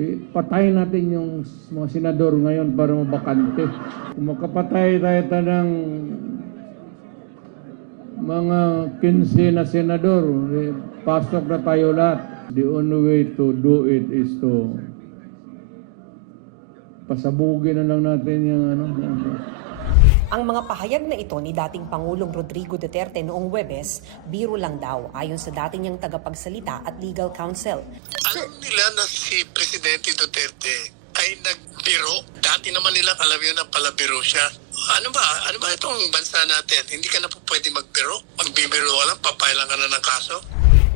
Di, patayin natin yung mga senador ngayon para mabakante. Kung makapatay tayo ng mga 15 na senador, pasok na tayo lahat. The only way to do it is to pasabugin na lang natin yung Ang mga pahayag na ito ni dating Pangulong Rodrigo Duterte noong Huwebes, biro lang daw ayon sa dating niyang tagapagsalita at legal counsel. Alam nila na si Presidente Duterte ay nagbiro. Dati naman nilang alam yun na palabiro siya. Ano ba itong bansa natin? Hindi ka na po pwede magbiro. Magbibiro ka lang, papailan ka na ng kaso.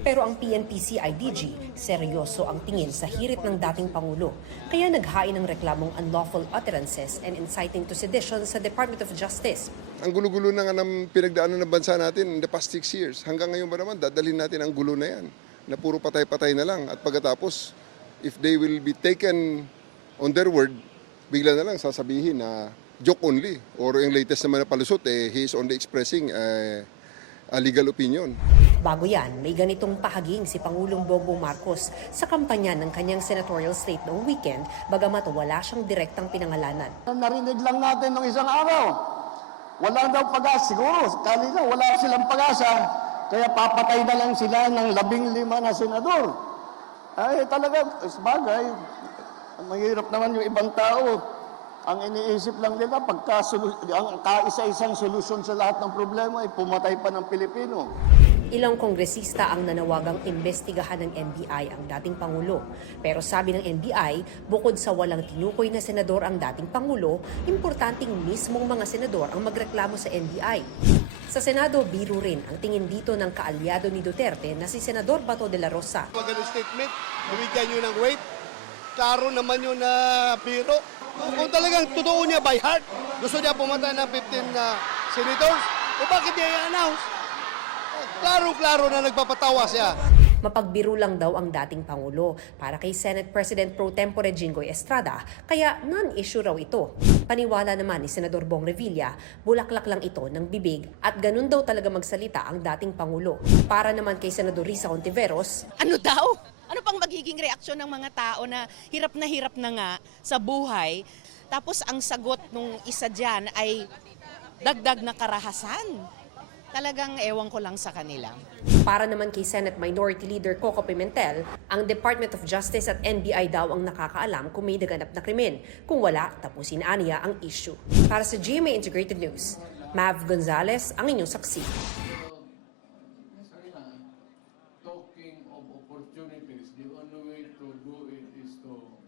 Pero ang PNP-CIDG, seryoso ang tingin sa hirit ng dating Pangulo. Kaya naghain ng reklamong unlawful utterances and inciting to sedition sa Department of Justice. Ang gulo-gulo na nga ng pinagdaanan ng bansa natin in the past 6 years. Hanggang ngayon ba naman, dadalhin natin ang gulo na yan. Na puro patay-patay na lang. At pagkatapos, if they will be taken on their word, bigla na lang sasabihin na joke only. Or yung latest naman na palusot, he is only expressing a legal opinion. Bago yan, may ganitong pahaging si Pangulong Bongbong Marcos sa kampanya ng kanyang senatorial slate noong weekend, bagamat wala siyang direktang pinangalanan. Narinig lang natin nung isang araw, wala daw pag-asa. Siguro, kanina wala silang pag-asa, kaya papatay na lang sila ng 15 na senador. Ay talaga, sabagay, mahirap naman yung ibang tao. Ang iniisip lang nila, ang kaisa-isang solusyon sa lahat ng problema ay pumatay pa ng Pilipino. Ilang kongresista ang nanawagang imbestigahan ng NBI ang dating Pangulo. Pero sabi ng NBI, bukod sa walang tinukoy na senador ang dating Pangulo, importanteng mismong mga senador ang magreklamo sa NBI. Sa Senado, biro rin ang tingin dito ng kaalyado ni Duterte na si Senador Bato de la Rosa. Magaling statement, bibigyan nyo ng weight, klaro naman yun na biro. Kung talagang totoo niya by heart, gusto niya pumatay ng 15 senators, o bakit niya i-announce? Klaro-klaro na nagpapatawa siya. Mapagbiro lang daw ang dating Pangulo para kay Senate President Pro Tempore Jinggoy Estrada, kaya non-issue raw ito. Paniwala naman ni Senador Bong Revilla, bulaklak lang ito ng bibig at ganun daw talaga magsalita ang dating Pangulo. Para naman kay Senador Risa Hontiveros, ano daw? Ano pang magiging reaksyon ng mga tao na hirap na nga sa buhay, tapos ang sagot nung isa dyan ay dagdag na karahasan? Talagang ewan ko lang sa kanila. Para naman kay Senate Minority Leader Coco Pimentel, ang Department of Justice at NBI daw ang nakakaalam kung may naganap na krimen. Kung wala, tapusin aniya ang issue. Para sa GMA Integrated News, Mav Gonzalez ang inyong saksi. Talking of opportunities, the only way to do it is to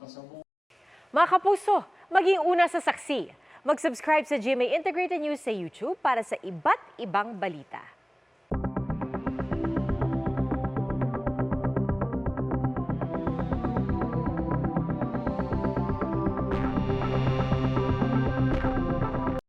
pasabugin. Mga kapuso, maging una sa saksi. Mag-subscribe sa GMA Integrated News sa YouTube para sa iba't ibang balita.